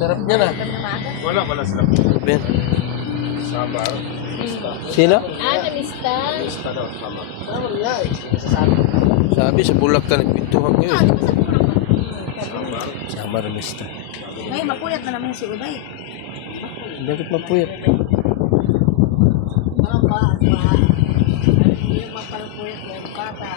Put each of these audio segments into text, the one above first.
Sarap niya na. Wala sarap. Ben. Sambar. Sino? Namista. Mista daw, sambar. Sabi sa Bulak pintuhan ko yun. Sambar. Samar mista. Ngayon, mapuyat na naman si Uday. Bakit mapuyat? Yung mapalpuyat ng bata.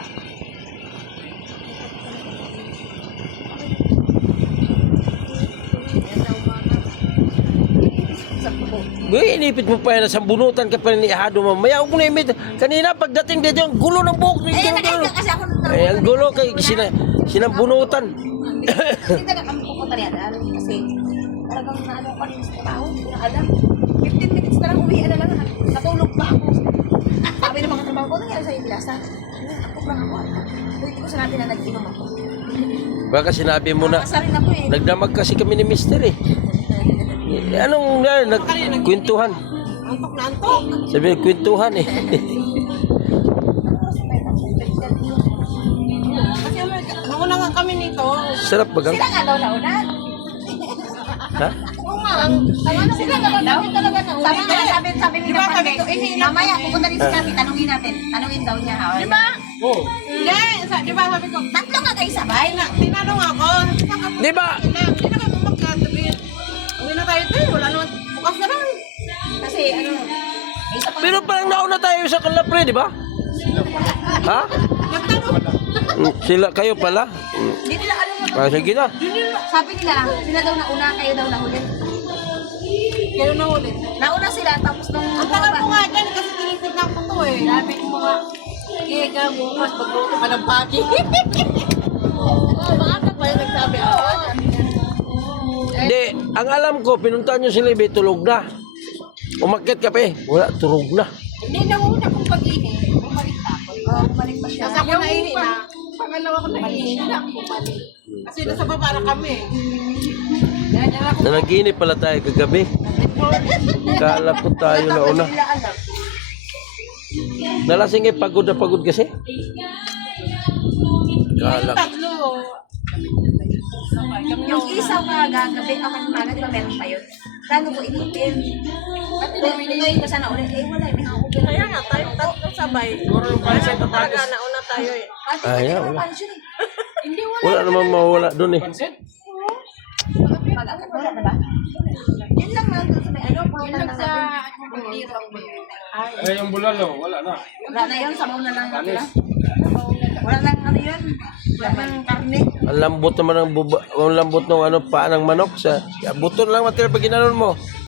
Gay, inipit mo pa yan sa bunutan ka pa rin ihado mamaya. Huwag mo na imit. Kanina pagdating dito, ang gulo ng buhok. Nakita kasi ako nung Ay, ang gulo kay sinambunutan. Hindi talaga kami pupunta riyan. Kasi talagang naano ko rin sa tao. Hindi na alam. 15 minutes na lang uwihan na lang. Natulog pa ako. Sabi ng mga trabaho ko, nangyari sa'yo bilasa. Ako lang ako. Hindi ko sinabi na nag-inom ako. Baka sinabi mo na, Nakasarin ako eh. nagdamag kasi kami ni Mister eh. Anong nagkwentuhan? Antok na antok. Sabi kwentuhan eh. Kasi nauna nga kami nito. Sarap bagang. Sila nga daw nauna. Ha? Oo nga. Sila nga daw talaga nauna. Sabi ni Diba sabi ko, mamaya pupunta rin si Kati, tanungin natin. Tanungin daw niya. Di ba? Oh. Hindi. Di ba sabi ko, tatlo nga kayo sabay. Tinanong ako. Di ba? Hindi na kayo magkatabi. Uwi na tayo tayo. Wala naman. Bukas na lang. Kasi ano, isa pa. Pero parang nauna tayo sa Kalapre, di ba? Ha? Nagtanong. Sila kayo pala. Hindi nila alam mo. Ah, sige na. Sabi nila, sila daw nauna, kayo daw nahuli. Kayo nahuli? Nauna sila, tapos nung... Ang tagal ko nga dyan, kasi tinitignan ko to eh. Sabi ko mga... Kaya bukas, pagluto pa ng pagi. Oo, mga ka pa yung nagsabi. Hindi, ang alam ko, pinuntahan nyo sila, ibe, tulog na. Umakyat ka pa eh. Wala, tulog na. Hindi, nauna kong pag-ihi. Bumalik pa ako. Bumalik pa siya. Kasi ako naihi na. Pangalawa ko naihi na. Bumalik. Kasi nasa baba na kami. Nanaginip pala tayo kagabi. Kala ko tayo nauna. Nalasing eh, pagod na pagod kasi. Kala ko. Tatlo. Yung isaw ka gagabi, ako ng maga, di ba meron pa yun? Plano ko ikutin. At tuloy ko sana ulit. Eh, wala, may ako. Kaya nga, tayo tatlo sabay. Kaya talaga, nauna tayo eh. Ay, wala. Hindi wala. Wala namang mawala doon eh. Pag-akit wala na ba? Yun lang na doon sa may ano, yun lang sa bundiro. Eh, yung bulalo, wala na. Wala na yun, sabaw na lang nila. Wala lang ano yun, wala nang karne. Ang lambot naman ng ang lambot ng ano paa ng manok sa buto lang matira pag ginanon mo.